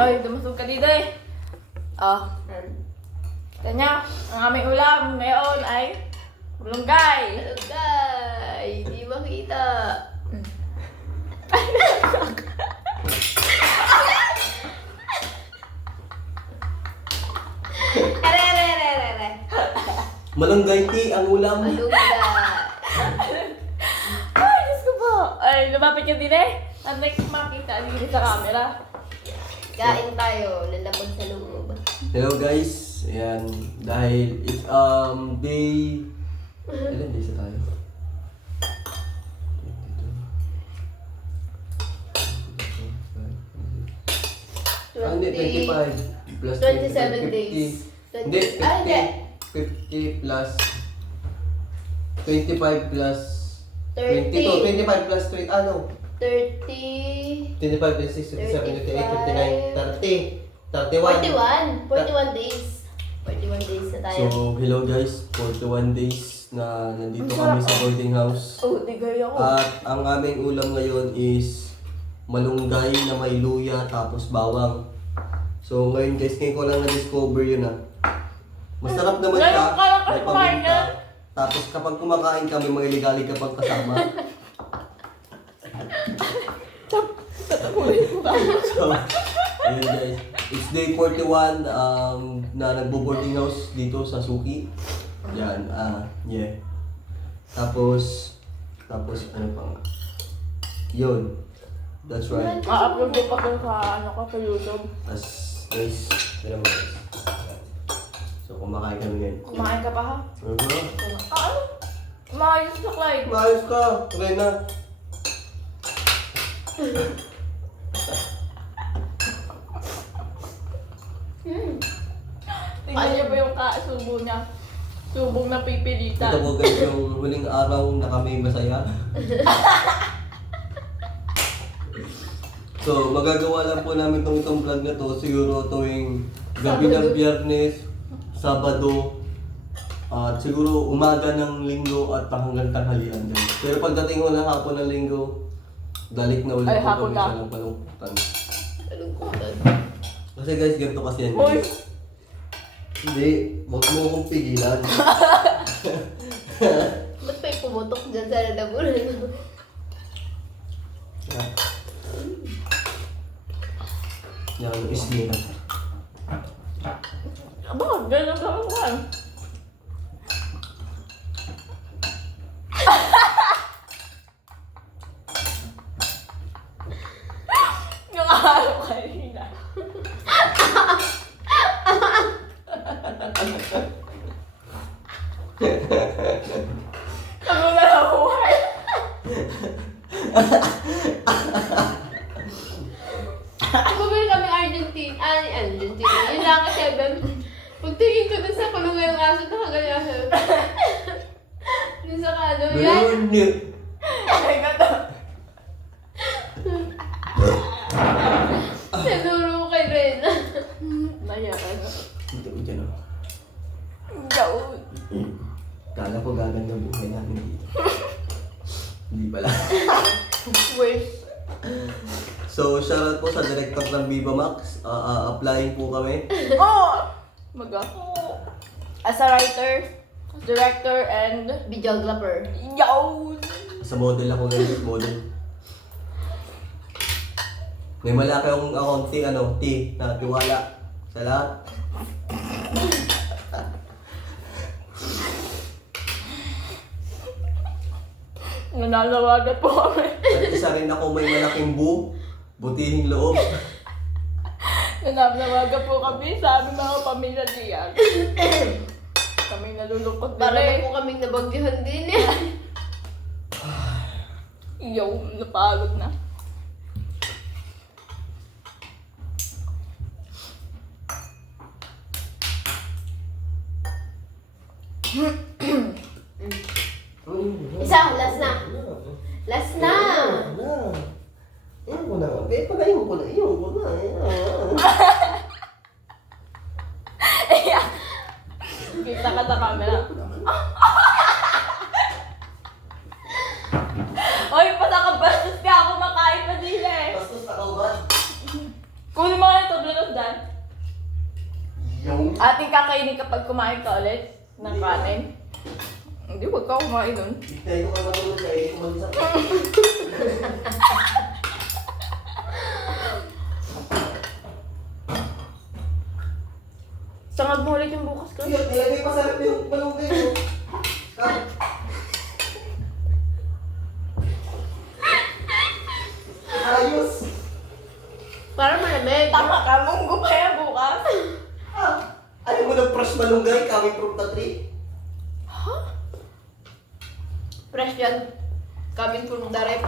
Ay, dumusog ka dito eh. Oh. Kita nyo, ang aming ulam ngayon ay bulunggay. Bulunggay! Di makita. Are. Malunggay tea ang ulam. Bulunggay. Ay, Diyos ko po. Ay, lumapit ka din eh. At next makita dito sa camera. Kain tayo. Lalapag sa loob. Hello guys. Ayan. Dahil it's day... Ilan days na tayo? Hindi, 25 plus 27 50. days. Hindi, 50 plus 25 plus 30. 22, 25 plus 3, ano? 30. 25 plus 6, 27, 28, 29, 30, 31. 41 days. 41 days na tayo. So, hello guys, 41 days na nandito kami sa boarding house. Oh, tigay ako. At ang aming ulam ngayon is malunggay na may luya tapos bawang. So ngayon guys, ngayon ko lang na-discover yun ah. Masarap naman siya, Ngayon ka lang may kasi kumain paminta. yan. Tapos kapag kumakain kami, mailigali kapag kasama. So, ayun guys. It's day 41 na nagbo-boarding house dito sa Suki. Yan, yeah. Tapos ano pa nga? Yun. That's right. Ma-upload ko pa ko sa sa YouTube. Tapos guys, tira mo guys. So kumakain kami ngayon. Kumain ka pa ha? Ano? Ano? Maayos na, Clyde. Maayos ka! Okay na. Tingnan niyo ba yung subo niya? Subong na pipilitan. Ito po guys yung huling araw na kami masaya. So magagawa lang po namin itong vlog na to siguro tuwing gabi ng Biyernes, Sabado, at siguro umaga ng Linggo at hanggang tanghalian din. Pero pagdating ko ng hapon ng Linggo, dalik na ulit Ay, po hapon kami na. sa Langpalungkutan. Kalungkutan. Kasi guys, ganito kasi yan. Hoy! Hindi, huwag mo akong pigilan. Ba't may pumutok dyan sa lalabunan? Yan, isli. Aba, ganun ka naman. Yung araw kanina. Ano na nabuhay? Bumili kami Argentina. Argentina. Yun lang ka, Kevin. Pagtingin ko dun sa kulungan ng aso, nakaganyan. Dun sa kano, yan. Ganun. Ay, gato. Sinuro kay Rena. Nayaan. Dito ko dyan oh. Gawin. Kala ko gaganda ang buhay namin dito. Hindi pala. Wish. So, shoutout po sa director ng Viva Max. Applying po kami. Oh! As a writer, director, and Videographer. yawn! Sa model ako ngayon, model. May malaki akong account T na tiwala sa lahat. Nananawagan po kami. At isa rin ako may malaking butihing loob. Nananawagan po kami sa aming mga pamilya diyan. Kami nalulungkot din Para eh. na po kaming nabagyahan din yan. Yawn, napagod na. Isa, last na. Last na. Ayan ko na. Pagayon ko na. Iyon ko na. Kita ka sa camera. Oy, pasakabastos ka ako makain pa din eh. Bastos ako ba? Kunin mo nga ito, doon Ating kakainin kapag kumain ka ulit ng kanin. Hindi, wag ka kumain nun. Tayo ko ka matulog kayo, kumain sa Sangag mo ulit yung bukas ko. Yun, nilagay pa sarap yung malunggay mo. Ayos! Para malamig. Tama ka, munggo pa yan bukas. Ayaw mo ng fresh malunggay coming from the tree? Fresh yan. Coming from the rep.